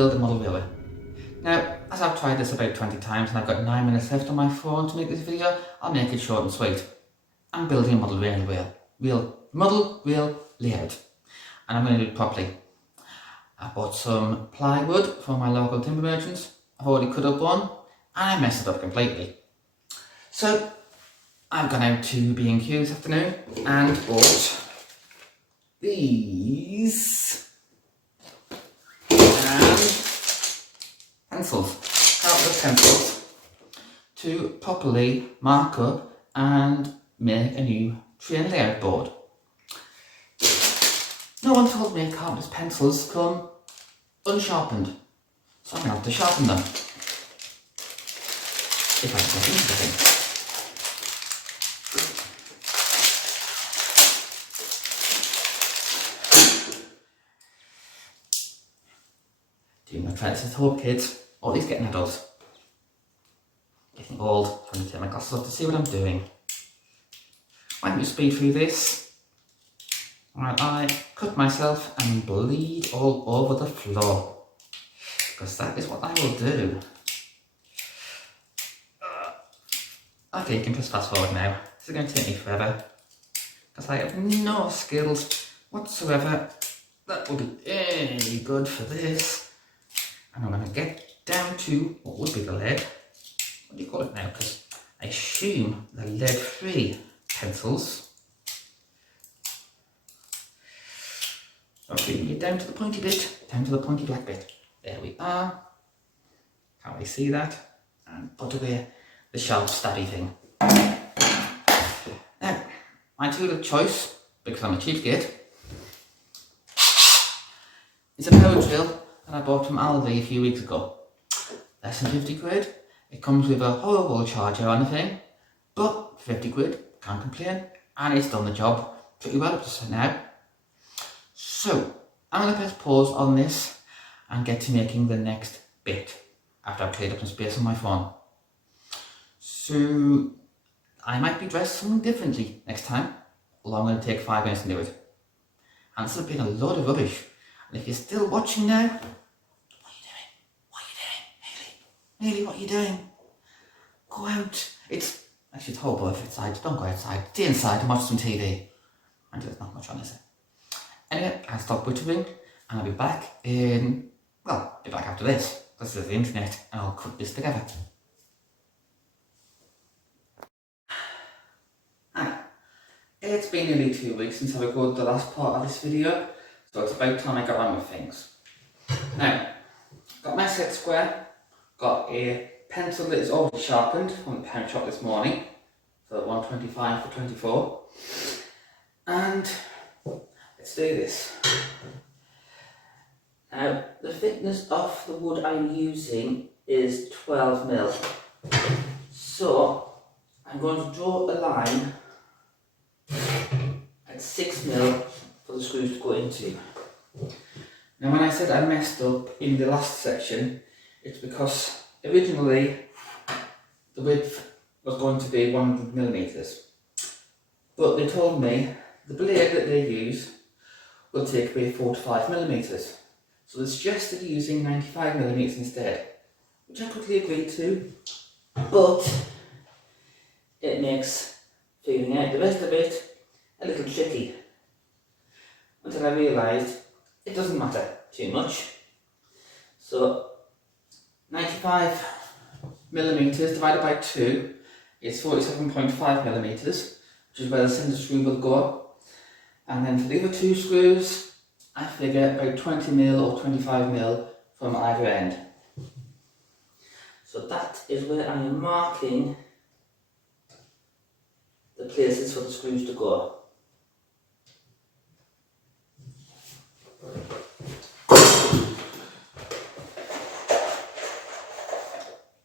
build a model wheel. Now, as I've tried this about 20 times and I've got 9 minutes left on my phone to make this video, I'll make it short and sweet. I'm building a model wheel layout, and I'm going to do it properly. I bought some plywood from my local timber merchants. I've already cut up one and I messed it up completely. So I've gone out to B&Q this afternoon and bought these and pencils, countless pencils, to properly mark up and make a new train layout board. No one told me carpenter's pencils come unsharpened, so I'm going to have to sharpen them. If I can get into the thing. Doing my try this at home, kids, or at least getting adults. Getting old, trying to take my glasses off to see what I'm doing. Why don't you speed through this? While I cut myself and bleed all over the floor. Because that is what I will do. Okay, you can just fast forward now. This is going to take me forever. Because I have no skills whatsoever that will be any good for this. And I'm going to get down to what would be the lead. What do you call it now? Because I assume the lead-free pencils. Okay, get down to the pointy bit, down to the pointy black bit. There we are. Can't really see that. And put away the sharp stabby thing. Now, my tool of choice, because I'm a cheapskate, is a power drill that I bought from Aldi a few weeks ago. Less than 50 quid. It comes with a horrible charger or anything, but 50 quid, can't complain, and it's done the job pretty well up to now. So, I'm going to press pause on this and get to making the next bit after I've cleared up some space on my phone. So, I might be dressed something differently next time, although I'm going to take 5 minutes to do it. And this has been a load of rubbish, and if you're still watching now, what are you doing? What are you doing? Haley, what are you doing? Go out. It's actually horrible if it's outside. Don't go outside. Stay inside and watch some TV. And there's not much on, is it? Anyway, I'll stop wittering and I'll be back I'll be back after this. This is the internet and I'll cut this together. Hi. It's been nearly 2 weeks since I recorded the last part of this video, so it's about time I got on with things. Now, got my set square, got a pencil that is already sharpened from the pound shop this morning, so 125 for 24, and let's do this. Now, the thickness of the wood I'm using is 12mm, so I'm going to draw a line at 6mm for the screws to go into. Now, when I said I messed up in the last section, it's because originally the width was going to be 100mm, but they told me the blade that they use will take away 4 to 5mm, so they suggested using 95mm instead, which I quickly agreed to, but it makes figuring out the rest of it a little tricky, until I realised it doesn't matter too much. So 95mm divided by 2 is 47.5mm, which is where the centre screw will go. And then for the other 2 screws, I figure about 20mm or 25mm from either end. So that is where I am marking the places for the screws to go.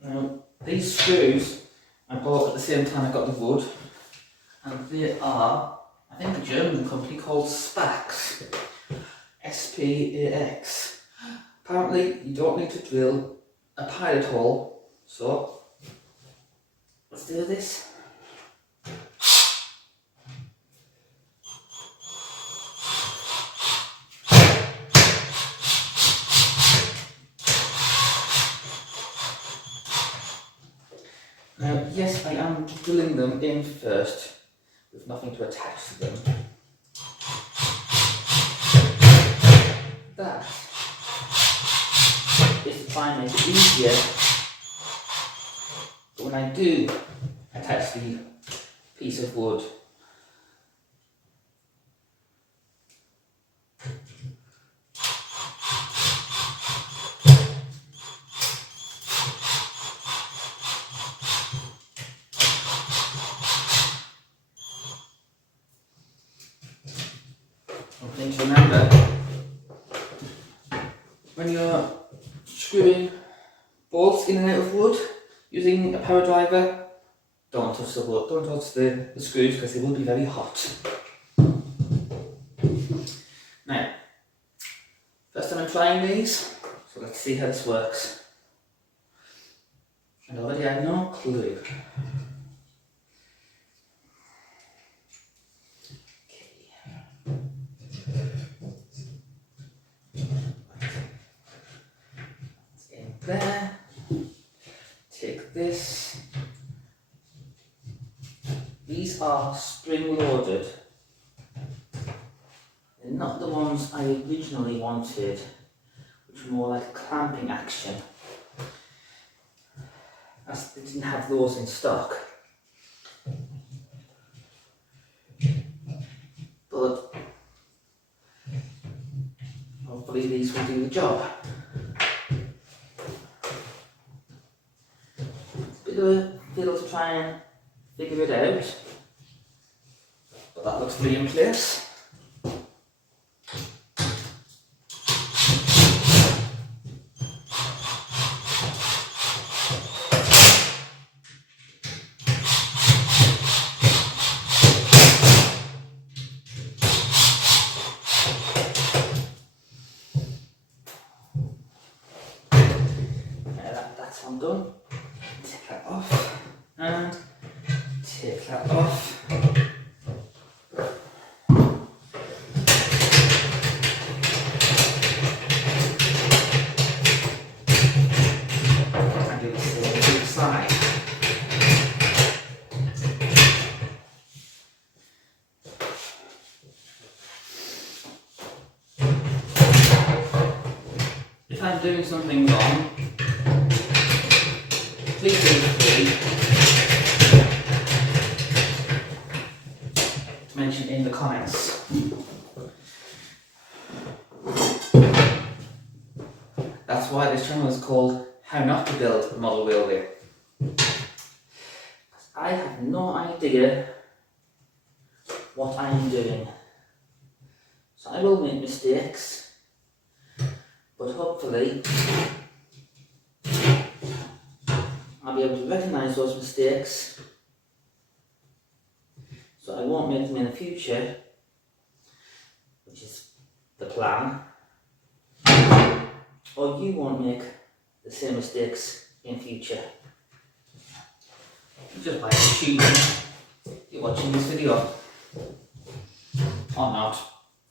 Now, these screws I bought at the same time I got the wood, and they are, I think, a German company called Spax. S-P-A-X. Apparently, you don't need to drill a pilot hole, so let's do this. putting them in first with nothing to attach to them. That is to try and make it easier, but when I do attach the piece of wood, something to remember when you're screwing bolts in and out of wood using a power driver. Don't touch the wood, don't touch the screws, because they will be very hot. Now, first time I'm trying these, so let's see how this works. And already I have no clue. There, take this. These are spring loaded. They're not the ones I originally wanted, which were more like clamping action, as they didn't have those in stock. But hopefully these will do the job. Bit of a fiddle to try and figure it out, but that looks pretty in place. That's one done. Take that off and take that off. And do the same on the side. If I'm doing something wrong, please feel free to mention in the comments. That's why this channel is called How Not to Build a Model Wheelbarrow. I have no idea what I am doing. So I will make mistakes, but hopefully I'll be able to recognise those mistakes, so I won't make them in the future, which is the plan, or you won't make the same mistakes in future. Just by assuming you're watching this video, or not,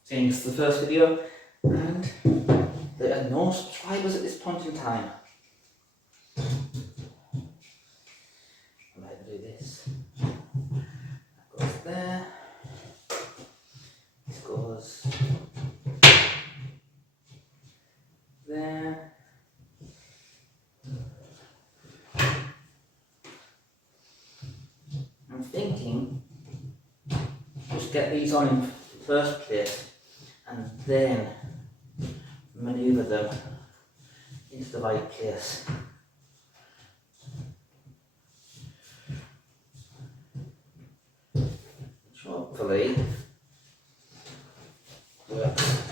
saying it's the first video, and there are no subscribers at this point in time. Do this. That goes there. This goes there. I'm thinking just get these on in first place and then maneuver them into the right place. Hopefully works.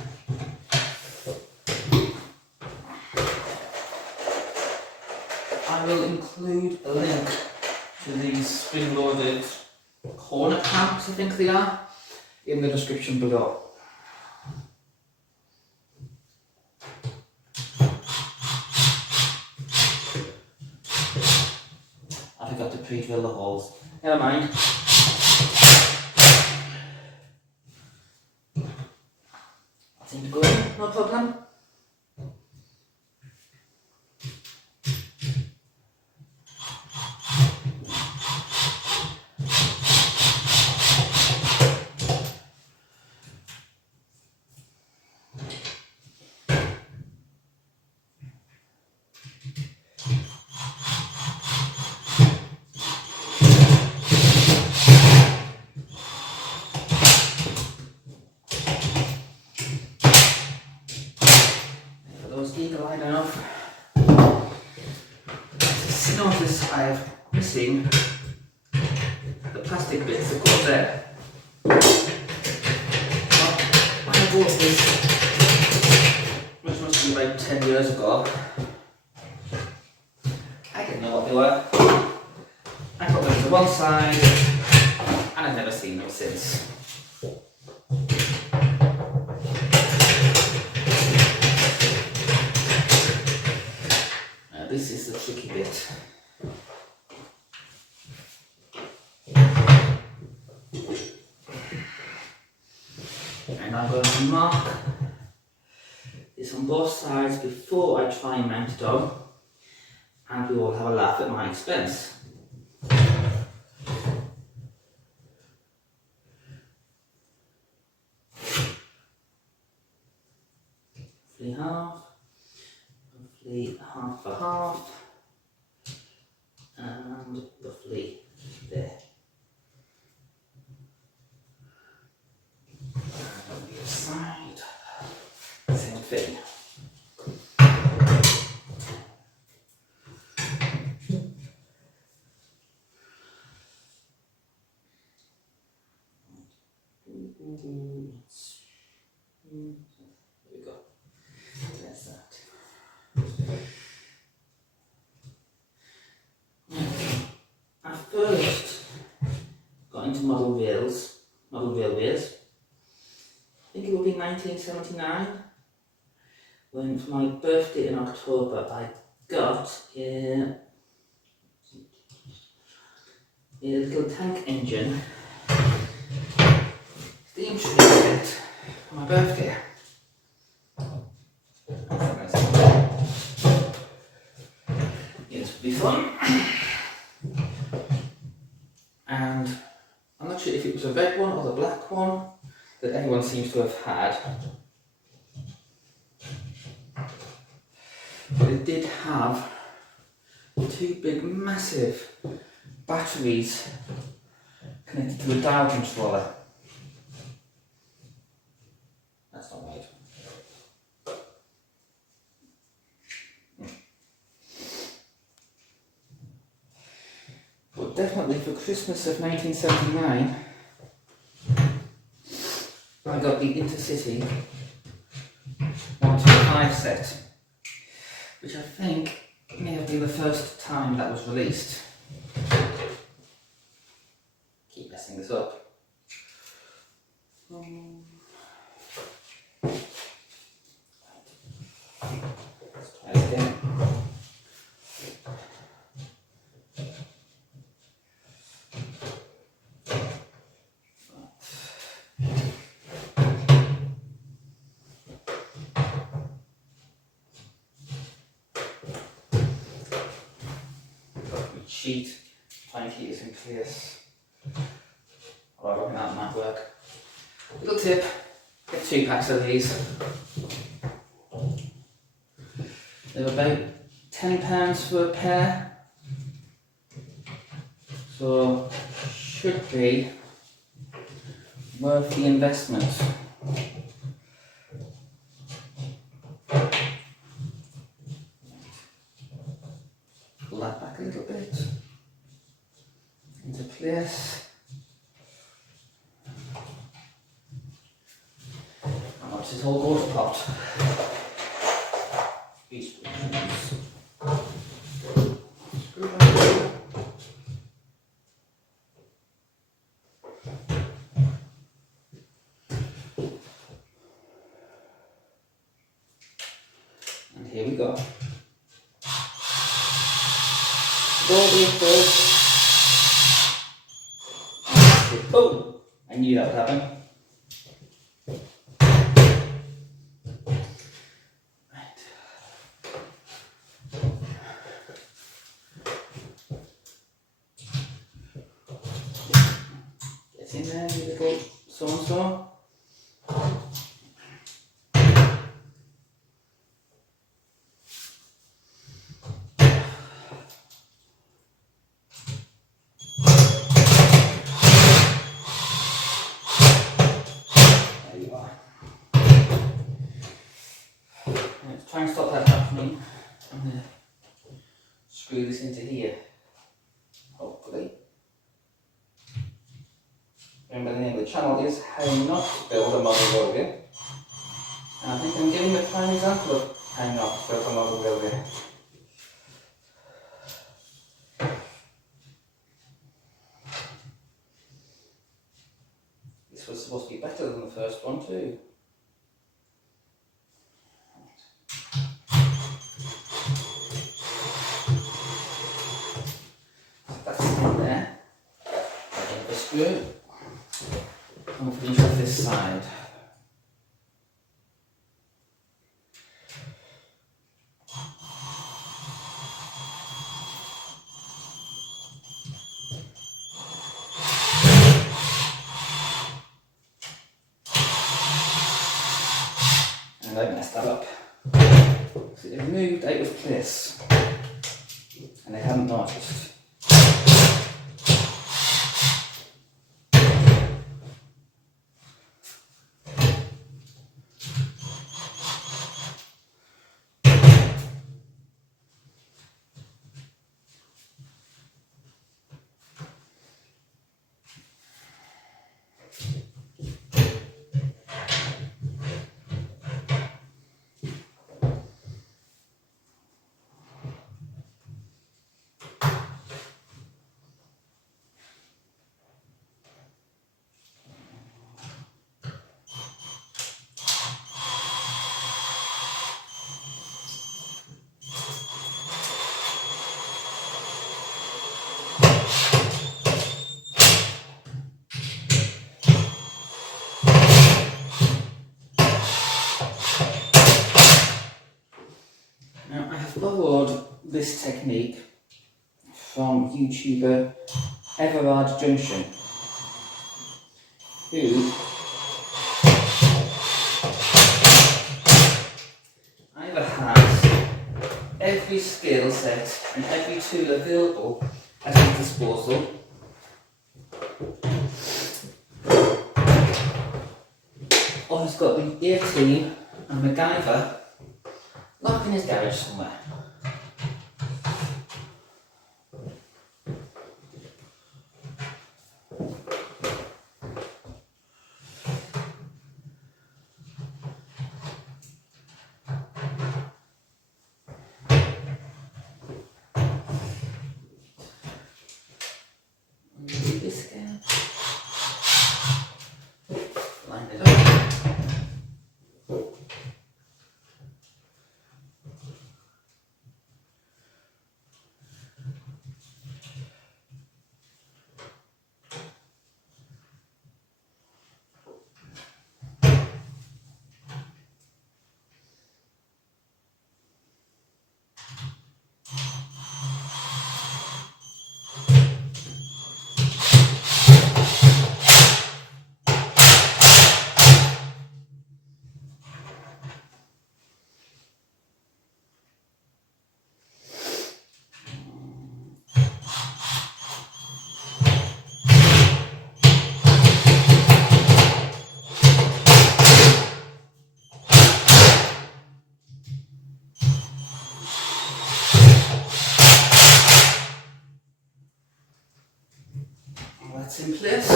I will include a link to these spring-loaded corner clamps, I think they are, in the description below. I forgot to pre-drill the holes. Never mind. Seem to go in, no problem. missing the plastic bits that go there. When I bought this, which must be about 10 years ago, I didn't know what they were. I put them to one side and I've never seen them since. Now this is the tricky bit. And I'm going to mark this on both sides before I try and mount it on, and we all have a laugh at my expense. Roughly half, roughly half for half, and roughly there. And on the other side, same thing. There we go. There's that. I first got into model railways. I think it would be 1979, when for my birthday in October I got a little tank engine steam set for my birthday. This would be fun. And I'm not sure if it was a red one or the black one that anyone seems to have had. But it did have two big massive batteries connected to a dial controller. That's not right. But definitely for Christmas of 1979, I got the Intercity 125 set, which I think may have been the first time that was released. Keep messing this up. Let's try it again. Sheet, trying to keep this in place. Alright, working out might work. Little tip, get 2 packs of these. They're about £10 for a pair, so should be worth the investment. Pull that back a little bit into place. And watch this whole water pot. These screws. Screw that. And here we go. Oh! I knew that would happen. Right. Get in there, you little so-and-so. Try and stop that happening. I'm going to screw this into here. Hopefully Remember, the name of the channel is How Not to Build a Model Building. And I think I'm giving a prime example of how not to build a model building. This was supposed to be better than the first one too. That's in there. Get the screw. And we'll finish off this side. And I messed that up. So it moved out of place. And I hadn't noticed. Now I have borrowed this technique from YouTuber Everard Junction, who either has every skill set and every tool available at his disposal, or he's got the A-Team and MacGyver locked in his garage somewhere. This guy. Line it up. That's in place,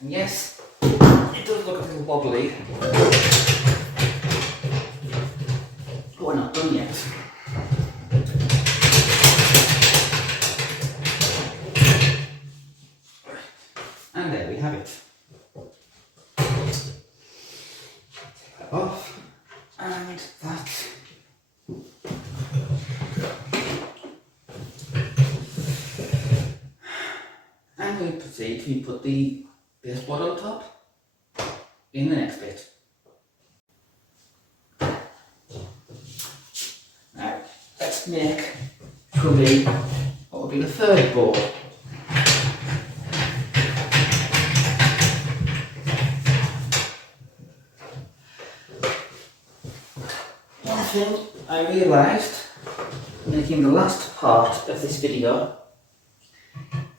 and yes, it does look a little wobbly. But we're not done yet. And there we have it. Take that off, and that. And we proceed to put the baseboard on top in the next bit. Now, let's make for me what will be the third board. One thing I realised making the last part of this video,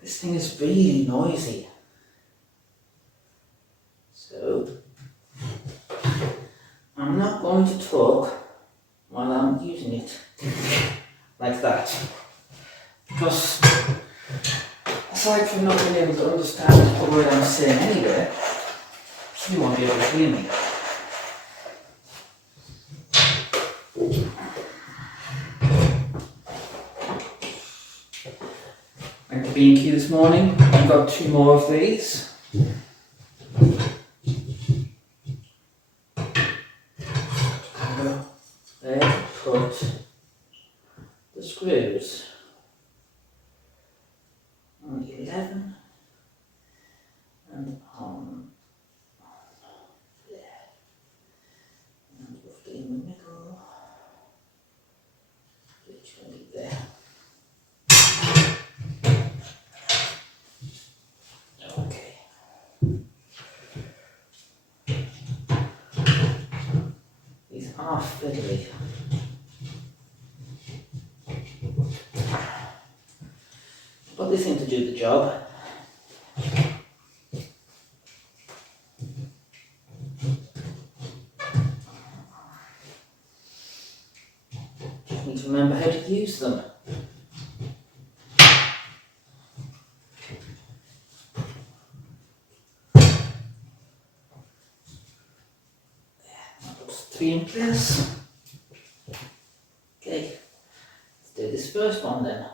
this thing is really noisy. So, I'm not going to talk while I'm using it like that, because aside from not being able to understand the word I'm saying anyway, you won't be able to hear me. Went to B&Q this morning and got 2 more of these. There to put the screws. On the 11 and on there. And roughly in the middle. Which will be there. Okay. These are fiddly. But they seem to do the job. Just need to remember how to use them. That puts 3 in place. Okay, let's do this first one then.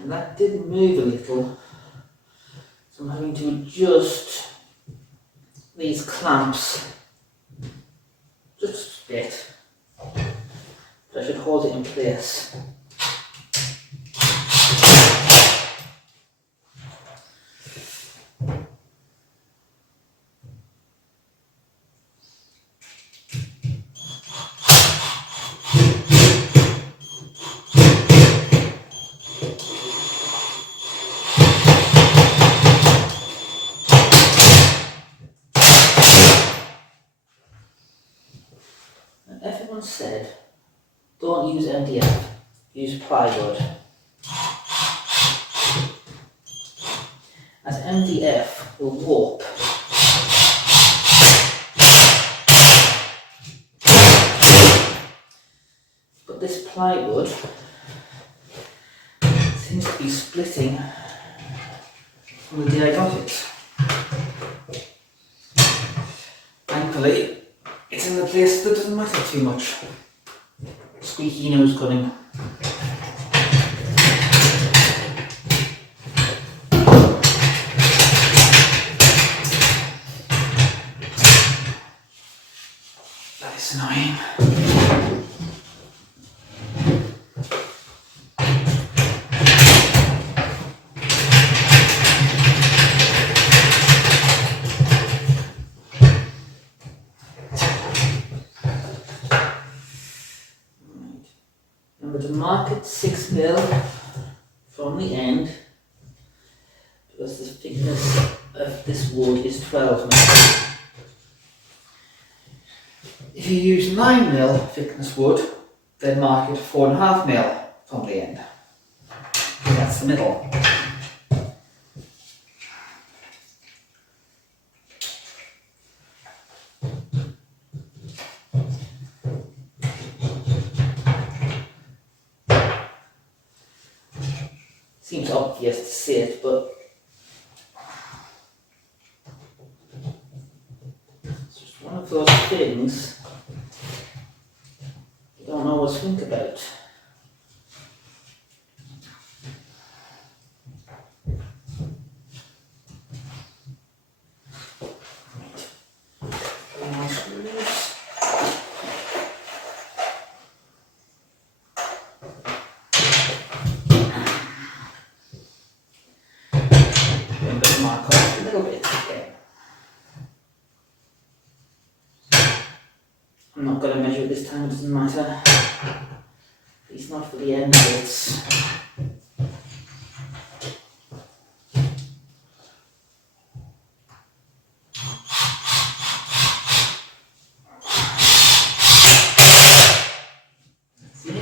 And that did move a little, so I'm having to adjust these clamps just a bit, but I should hold it in place. Everyone said, don't use MDF, use plywood. As MDF will warp. But this plywood seems to be splitting from the day I got it. Thankfully, it's in the place that doesn't matter too much. Squeaky nose cutting. That is annoying. To mark it 6mm from the end because the thickness of this wood is 12mm. If you use 9mm thickness wood, then mark it 4.5mm from the end. That's the middle. Seems obvious to see it, but it's just one of those things you don't always think about. I'm not going to measure it this time, it doesn't matter. At least not for the end bits. See?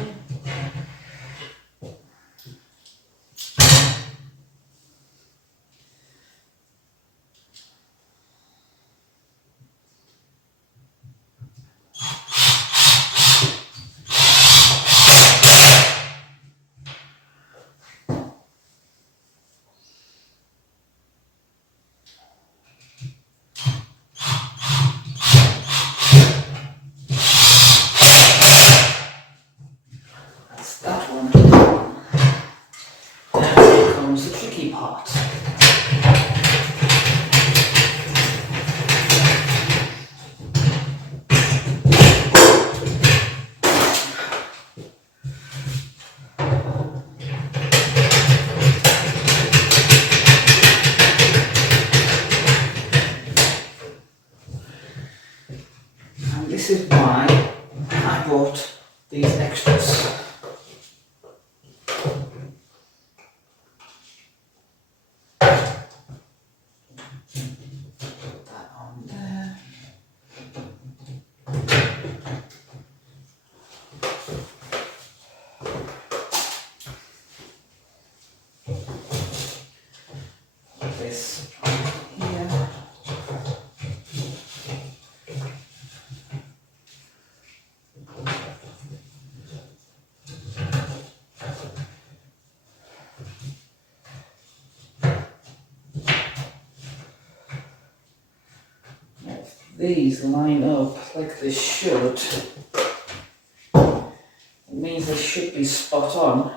comes the tricky part. And this is why I bought these extras. Put that on there. Put this on here. These line up like they should, it means they should be spot on,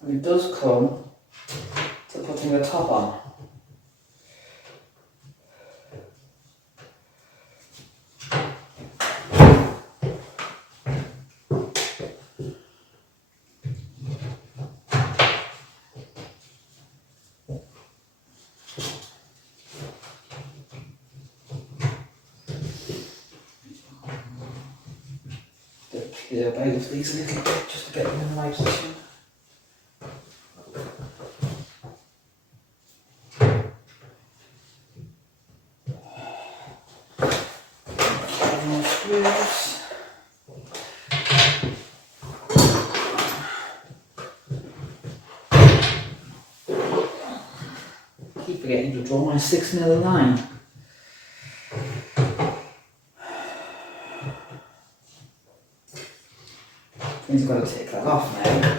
and it does come to putting the top on. Peel both these a little bit just to get them in the right position. More screws. Keep forgetting to draw my 6mm line. Means I've got to take that off now.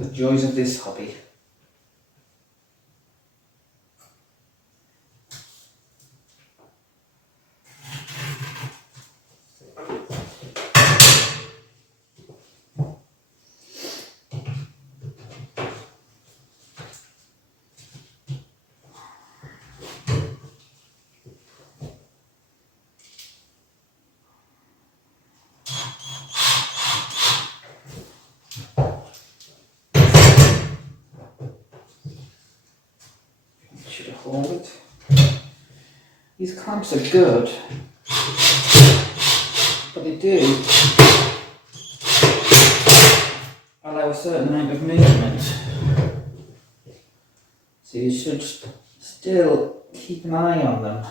The joys of this hobby. Should hold it. These clamps are good, but they do allow a certain amount of movement. So you should still keep an eye on them,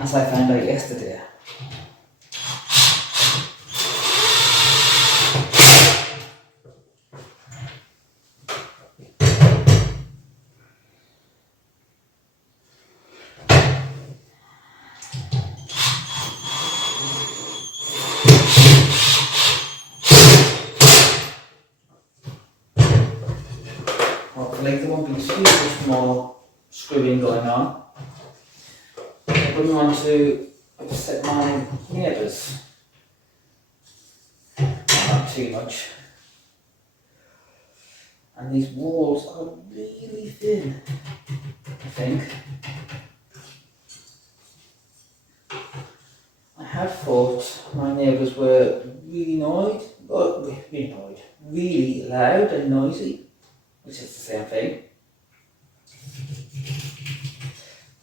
as I found out yesterday. Hopefully there won't be too much more screwing going on. I wouldn't want to upset my neighbours. Not too much. And these walls are really thin, I think. I had thought my neighbours were really really loud and noisy, which is the same thing.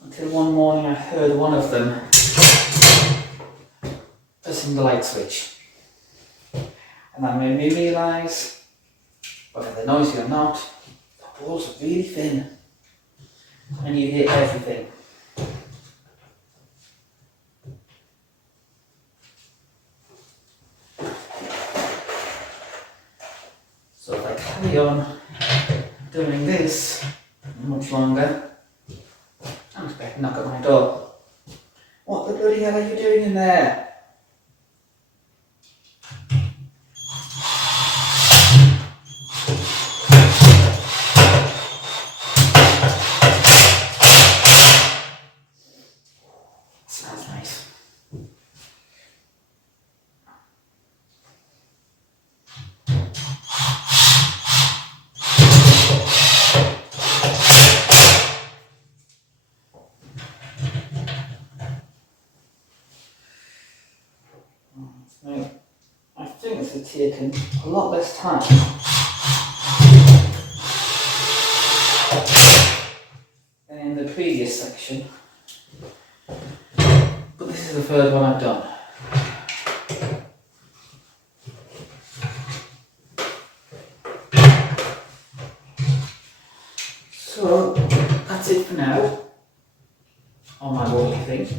Until one morning I heard one of them pressing the light switch. And that made me realise, whether they're noisy or not, the walls are really thin. And you hear everything. So if I carry on doing this much longer, I'm expecting to knock at my door. What the bloody hell are you doing in there? taken a lot less time than in the previous section, but this is the third one I've done. So that's it for now on my walking thing,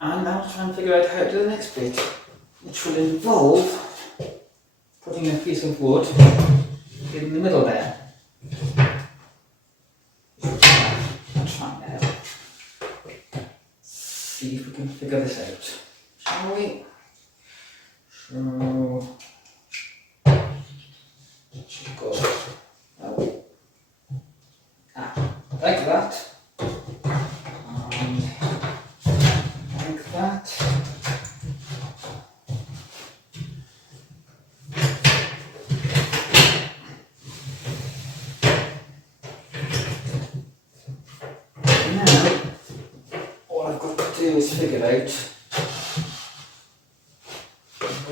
and now I'm trying to figure out how to do the next bit, which will involve putting a piece of wood in the middle there. I'll try now. See if we can figure this out, shall we? So, it should go like that, and like that. Now, all I've got to do is figure out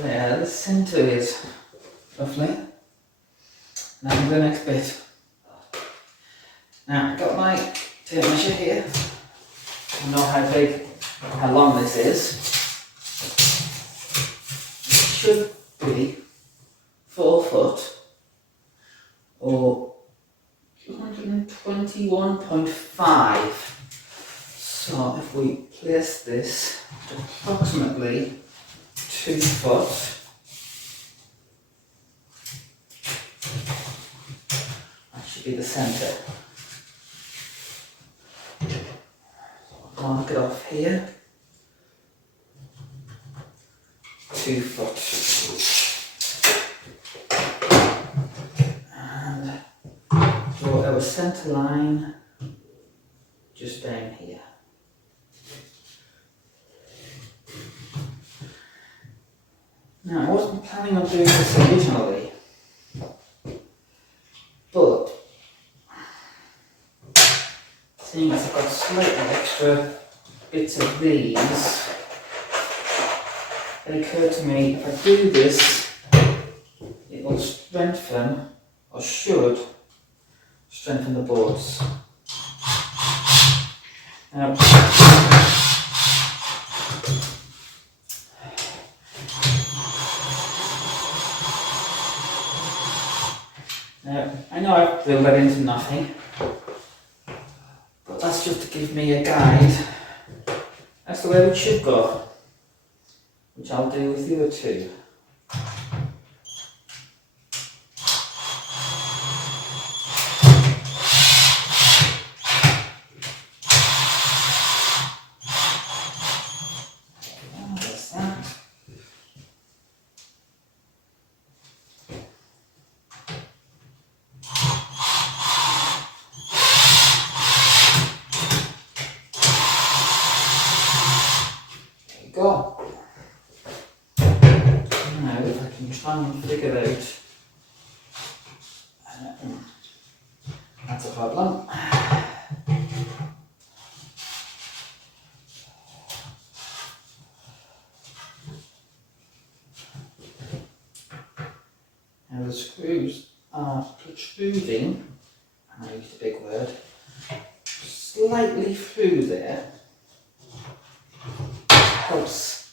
where the centre is, roughly. Now the next bit. Now I've got my tape measure here. I know how long this is. It should be 4 foot or 221.5. So if we place this at approximately 2 foot, that should be the centre. Mark it off here. 2 foot. And draw our centre line just down here. Now I wasn't planning on doing this originally, but seeing as I've got slightly extra bits of these, it occurred to me if I do this, it will strengthen, or should strengthen the boards. Now I know I've drilled that into nothing, but that's just to give me a guide as to where it should go, which I'll do with the other two. There's that. Go. Now if I can try and figure out, that's a problem. Now the screws are protruding, and I used a big word, slightly through there. Helps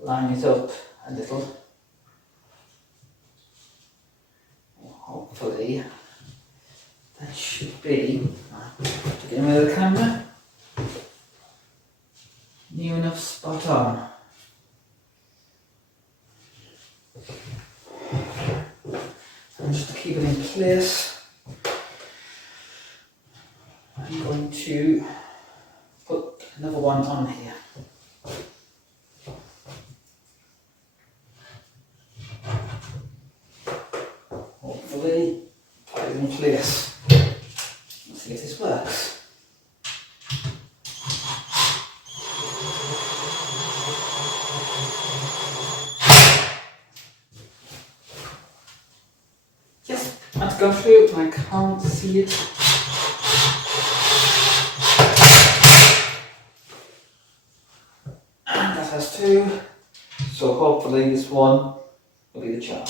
line it up a little. Hopefully that should be, to get rid of the camera, near enough spot on. And just to keep it in place, I'm going to put another one on here. Hopefully, put it in place. Let's see if this works. Yes, that's gone through. I can't see it. And that has two. So hopefully this one will be the charm.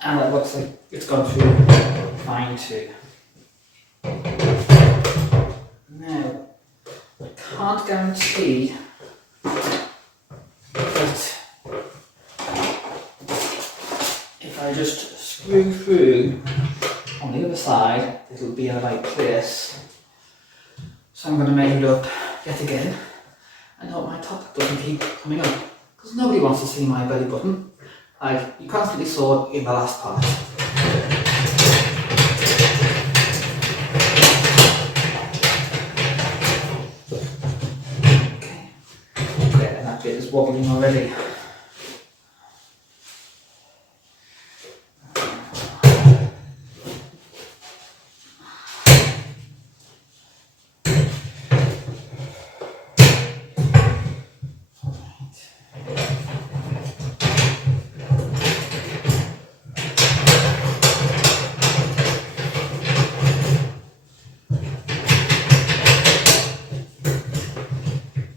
And that looks like it's gone through fine too. Now, I can't guarantee that if I just screw through on the other side, it'll be in the right place. So I'm going to measure it up yet again and hope my top doesn't keep coming up, because nobody wants to see my belly button. Like you constantly saw in the last part. Okay, and that bit is wobbling already.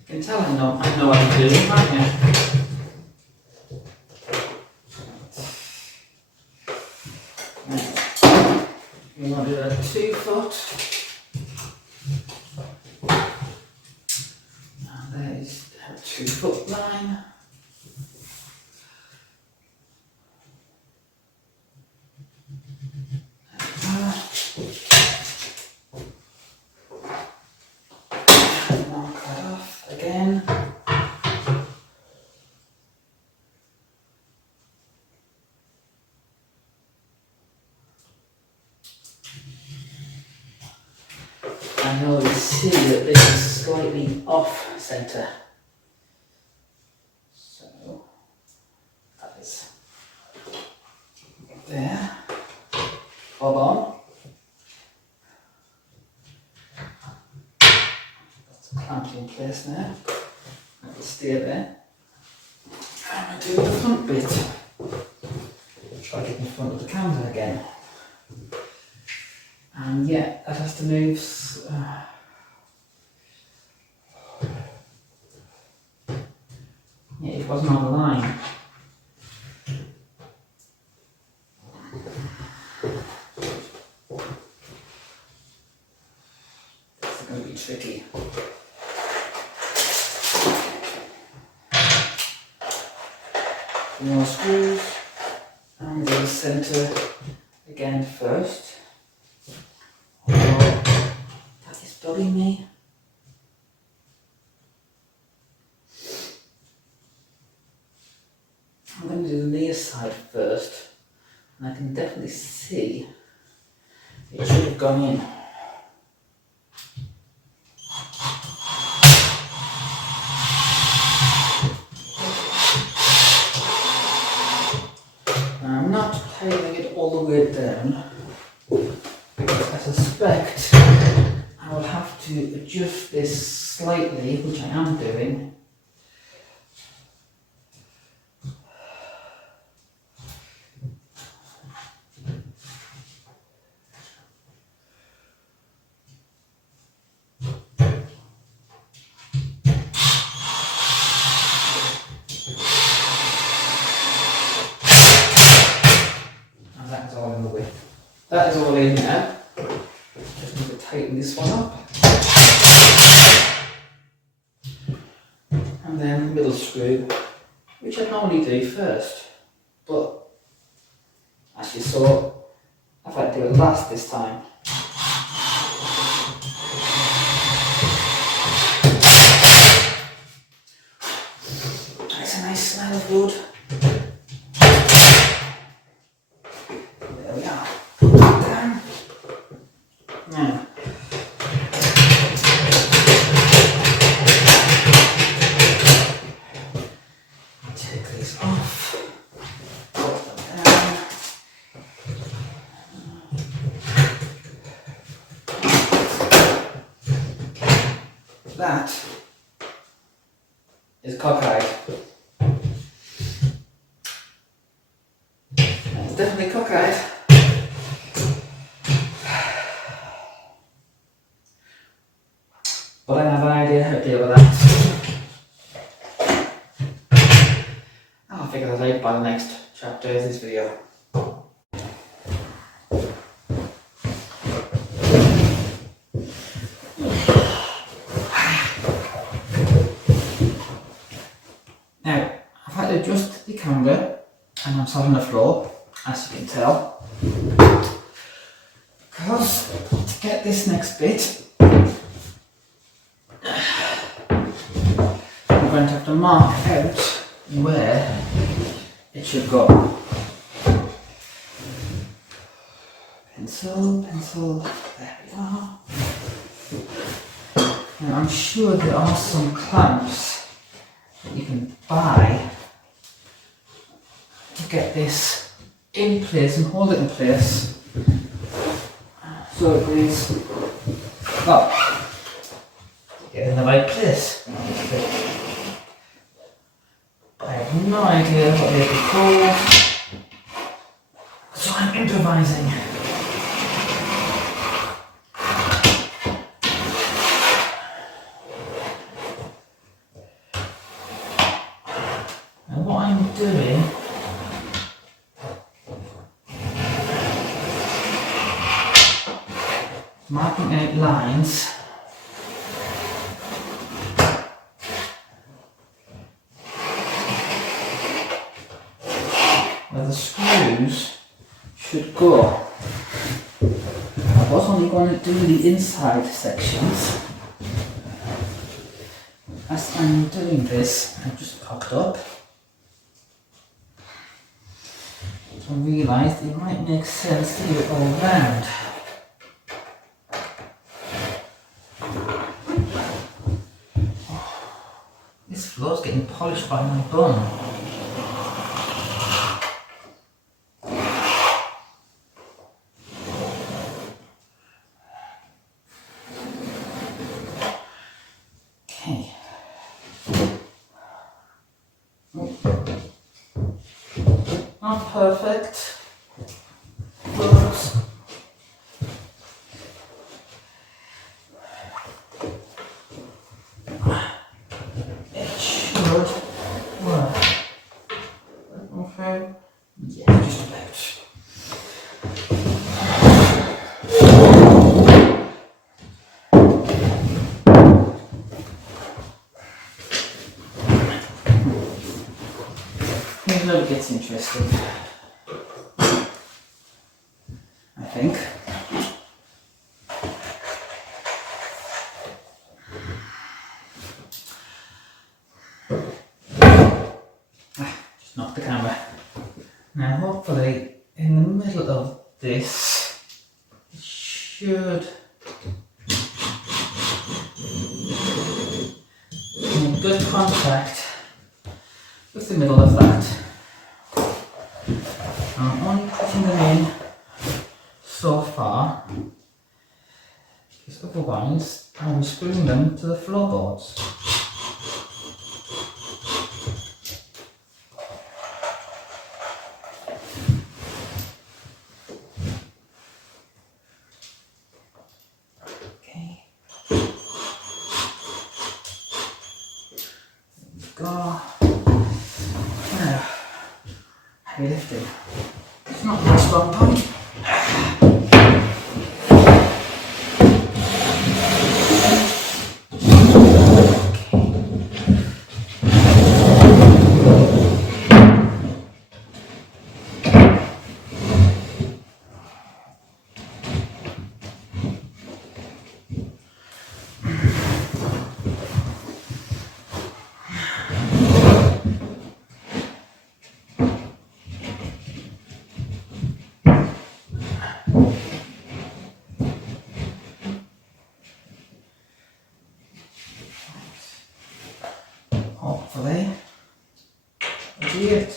You can tell I know what I'm doing, can't you? Now, you want to do a 2 foot. And there's a 2 foot line. Mark that off again. And you'll see that this is slightly off centre. So that is there. Bob on. That's clamped in place now. That'll stay there. And I'll do the front bit. Try to get in front of the camera again. And yeah, that has to move. Yeah, it wasn't on the line. It's going to be tricky. More screws, and do the centre again first. Oh, that is bugging me. I'm going to do the near side first, and I can definitely see it should have gone in. Now, I'm not tailing it all the way down, because I suspect I will have to adjust this slightly, which I am doing. That is all in now. Just need to tighten this one up. And then the middle screw, which I normally do first. But as you saw, I've had to do it last this time. That's a nice smell of wood. There we are. Down. Now, take these off. Put them down. That is cockeyed. It's definitely cockeyed. But I have an idea how to deal with that. clamps are on the floor, as you can tell. Because to get this next bit, I'm going to have to mark out where it should go. Pencil, there we are. Now I'm sure there are some clamps that you can buy to get this in place and hold it in place. So it is, well, get in the right place. I have no idea what they'd be called, so I'm improvising. And what I'm doing is marking out lines where the screws should go. I was only going to do the inside sections. As I'm doing this, I've just cocked up and realised it might make sense to do it all round. This floor's getting polished by my bum. Okay. Not perfect, but it should work. Okay. Yeah, just about. Here's where it gets interesting, I think. Just knocked the camera. Now hopefully in the middle of this it should make good contact with the middle of that. I'm only putting them in so far because otherwise I'm screwing them to the floorboards. Okay. There we go. Now, heavy lifting. It's not my strong point. Hopefully, that'll be it.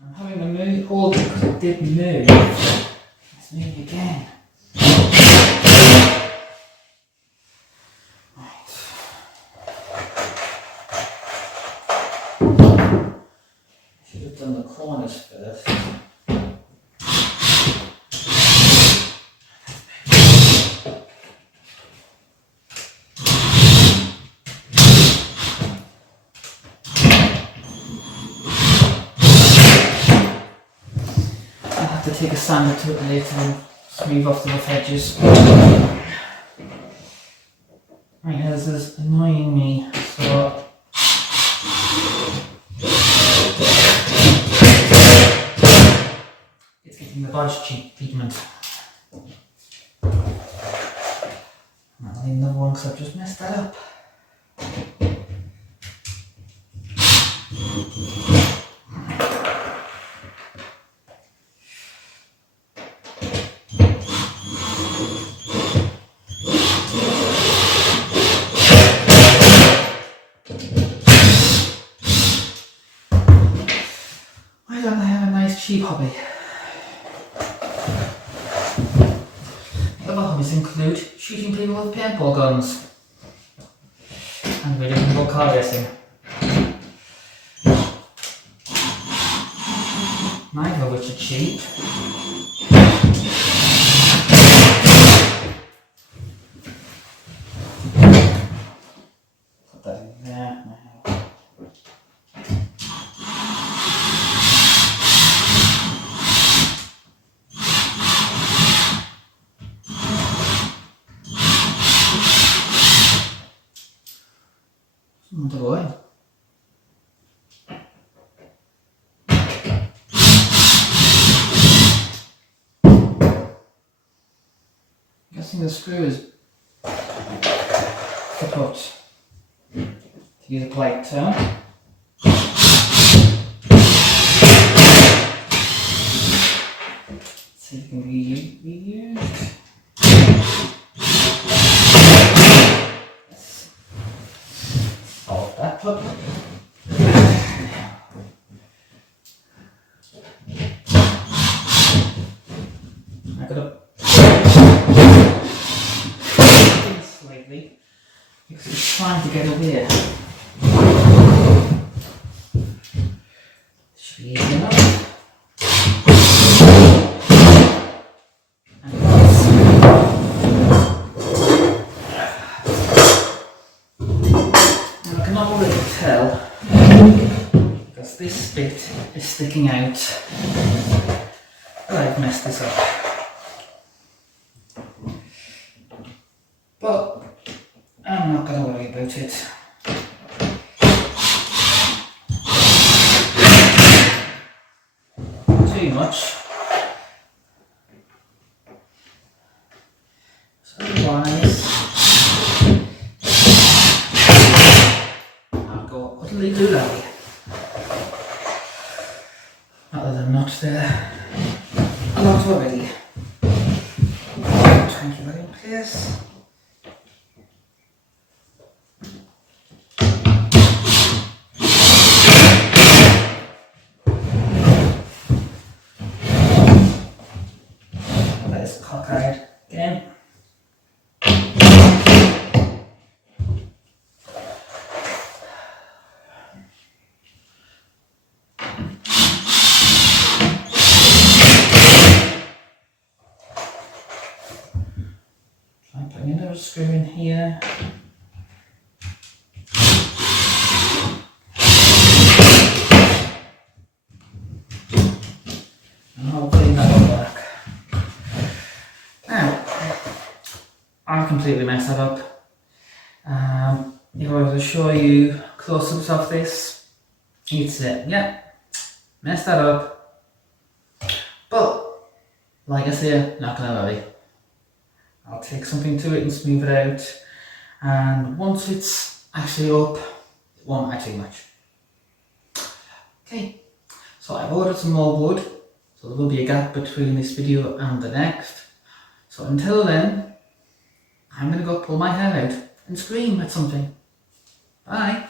I'm having a move, hold it because it did move. Let's move it again. Should have done the corners first. take a sander to it later and smooth off the rough edges. Right, this is annoying me, so it's getting the bodge cheek treatment. I'll leave another one because I've just messed that up. Why don't I have a nice cheap hobby? Other hobbies include shooting people with paintball guns and video people car racing. Neither of which are cheap. Put that in there now. Someone to go in. Guessing the screw is kaput. To use a polite term. See if it can be reused. Yes. Solve that problem. I got to slightly because it's trying to get away. Should be easy enough. Now I can already tell because this bit is sticking out that I've messed this up. But I'm not going to worry about it. Too much. So otherwise, I'll go utterly doolally. Other than not there. A lot already. Thank you very much. Yes. Cockeyed again. Try putting another screw in here. And hopefully that will work. Now, I completely messed that up. If I were to show you close-ups of this, you'd say, yeah, messed that up. But, like I say, not gonna worry. I'll take something to it and smooth it out. And once it's actually up, it won't matter too much. Okay, so I've ordered some more wood. So there will be a gap between this video and the next. So until then, I'm going to go pull my hair out and scream at something. Bye.